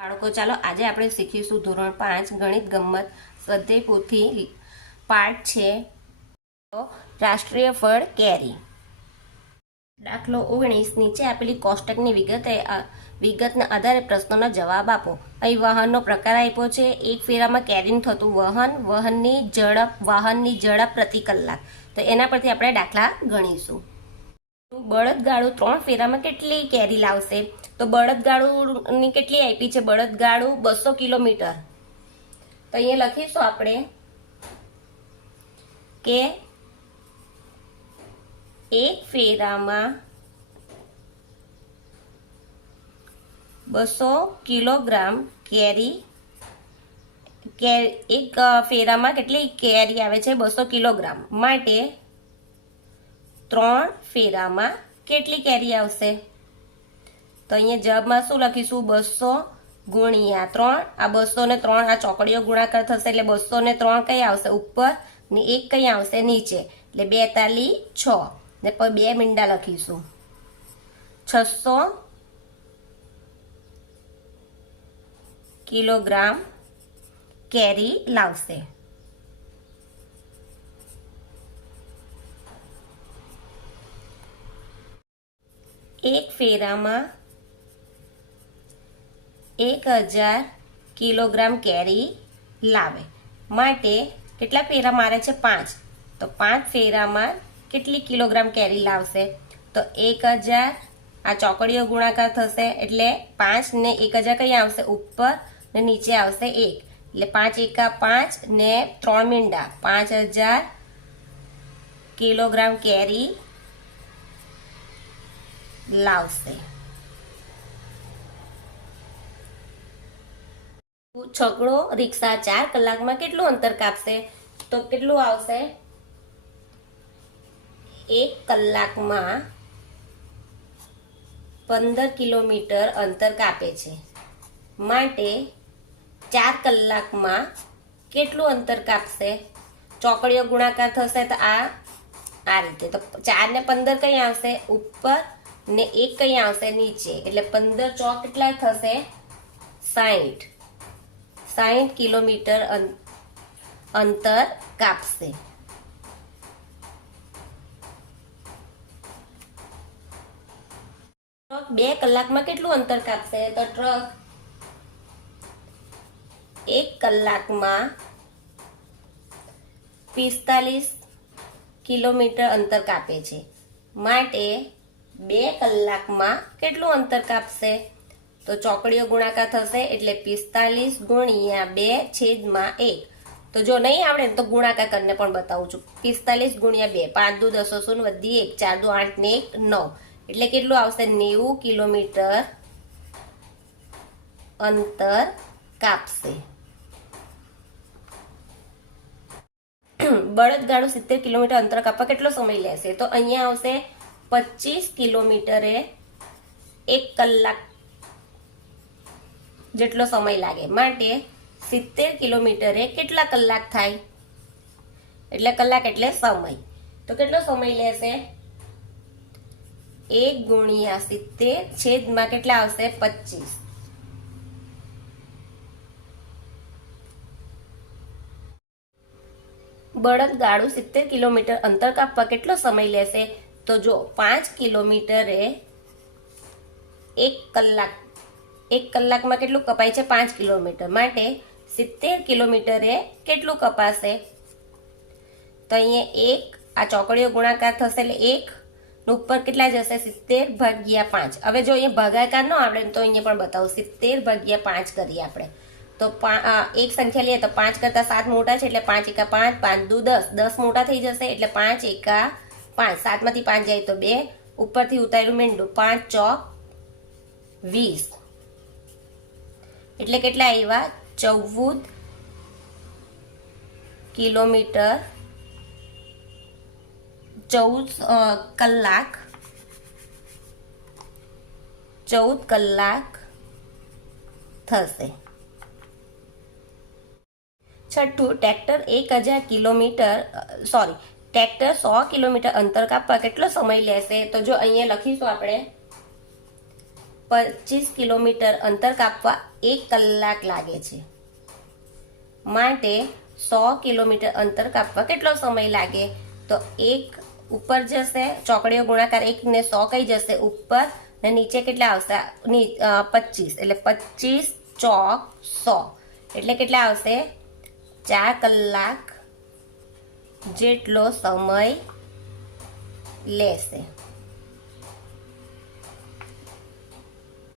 બાળકો ચાલો આજે આપણે શીખીશું ધોરણ 5 ગણિત ગમ્મત સ્વાધ્યાય પોથી પાઠ છે રાષ્ટ્રીય ફળ કેરી. દાખલો 19 નીચે આપેલી કોષ્ટકની વિગતના આધારે પ્રશ્નોના જવાબ આપો. અહીં વાહનનો પ્રકાર આપ્યો છે. એક ફેરામાં કેરીનું થતું વહન, વાહનની ઝડપ પ્રતિ કલાક. તો એના પરથી આપણે દાખલા ગણીશું. બળદગાડું 3 ફેરામાં કેટલી કેરી લાવશે? તો બળદગાડુની કેટલી આપી છે? બળદગાડું 200 કિલોમીટર. તો અહીંયા લખીશું આપણે કે એક ફેરામાં 200 કિલોગ્રામ કેરી, એક ફેરામાં કેટલી કેરી આવે છે? 200 કિલોગ્રામ. માટે 3 ફેરામાં કેટલી કેરી આવશે? તો અહીંયા જવાબમાં શું લખીશું? 200 ગુણ્યા 3. આ 200 ને 3 આ ચોકડીઓ ગુણાકાર થશે એટલે 200 ને 3 કઈ આવશે? ઉપર ને 1 કઈ આવશે? નીચે. એટલે 2 તાલી 6 ને પછી 2 મીંડા લખીશું. 600 કિલોગ્રામ કેરી લાવશે. એક ફેરામાં 1000 કિલોગ્રામ કેરી લાવે. માટે કેટલા ફેરા મારે છે? 5. તો 5 ફેરામાં કેટલી કિલોગ્રામ કેરી લાવશે? તો 1000 આ ચોકડીઓ ગુણાકાર થશે એટલે 5 ને 1000 કઈ આવશે? ઉપર ને નીચે આવશે 1 એટલે 5 એકા 5 ને 3 મીંડા 5000 કિલોગ્રામ કેરી લાવશે. છકડો રિક્ષા 4 કલાકમાં કેટલું અંતર કાપશે? તો કેટલું આવશે? 1 કલાકમાં 15 કિલોમીટર અંતર કાપે છે. માટે 4 કલાકમાં કેટલું અંતર કાપશે? ચોકડીઓ ગુણાકાર થશે તો આ રીતે. તો 4 ને 15 કઈ આવશે? ઉપર ને 1 કઈ આવશે? નીચે. એટલે 15 ચોક કેટલા થશે? 60 કિલોમીટર અંતર કાપશે. ટ્રક 2 કલાકમાં કેટલું અંતર કાપશે? તો ટ્રક 1 કલાકમાં 45 કિલોમીટર અંતર કાપે છે. માટે 2 કલાકમાં કેટલું અંતર કાપશે? તો ચોકડીઓ ગુણાકાર થશે એટલે 45 ગુણ્યા 2 છેદમાં 1. તો જો નહીં આવડે ને તો ગુણાકાર કરીને પણ બતાવું છું. 45 ગુણ્યા 2 5 દુ 10 શૂન્ય વધી 1 4 દુ 8 ને 1 9 એટલે કેટલું આવશે? 90 કિલોમીટર અંતર કાપશે. બળદગાડું 70 કિલોમીટર અંતર કાપવા કેટલો સમય લેશે? તો અહીંયા આવશે 25 કિલોમીટરે 1 કલાક જેટલો સમય લાગે. માટે 70 કિલોમીટરે કેટલા કલાક થાય? એટલે કલાક એટલે સમય. તો કેટલો સમય લેશે? 1 ગુણ્યા 70 છેદમાં કેટલા આવશે? 25. બળદગાડું 70 કિલોમીટર અંતર કાપવા કેટલો સમય લેશે? તો જો 5 કિલોમીટરે 1 કલાક. 1 કલાકમાં કેટલું કપાય છે? 5 કિલોમીટર. માટે 70 કિલોમીટરે કેટલું કપાશે? તો અહીંયા 1 આ ચોકડીઓ ગુણાકાર થશે એટલે 1 ઉપર કેટલા જશે? 70 ભાગ્યા 5. હવે જો અહીંયા ભાગાકાર ન આવડે તો અહીંયા પણ બતાવું. 70 ભાગ્યા 5 કરીએ આપણે. તો એક સંખ્યા લઈએ તો 5 કરતા 7 મોટા છે એટલે 5 એકા 5 5 દુ 10 10 મોટા થઈ જશે એટલે 5 એકા 5 7 માંથી 5 જાય તો 2 ઉપરથી ઉતાર્યું મીંડું 5 ચોક 20 એટલે કેટલા આવ્યા? 14 કિલોમીટર 14 કલાક થશે. છઠ્ઠું, ટ્રેક્ટર 1000 કિલોમીટર ટ્રેક્ટર 100 કિલોમીટર અંતર કાપવા કેટલો સમય લેશે? તો જો અહીંયા લખીશું આપણે 25 કિલોમીટર અંતર કાપવા 1 કલાક લાગે છે, માટે 100 કિલોમીટર અંતર કાપવા કેટલો સમય લાગે? તો 1 ઉપર જશે, ચોકડીઓ ગુણાકાર 1 ને 100 કઈ જશે ઉપર, ને નીચે કેટલા આવશે? 25, એટલે 25 ચોક 100 એટલે કેટલા આવશે? 4 કલાક જેટલો સમય લેશે.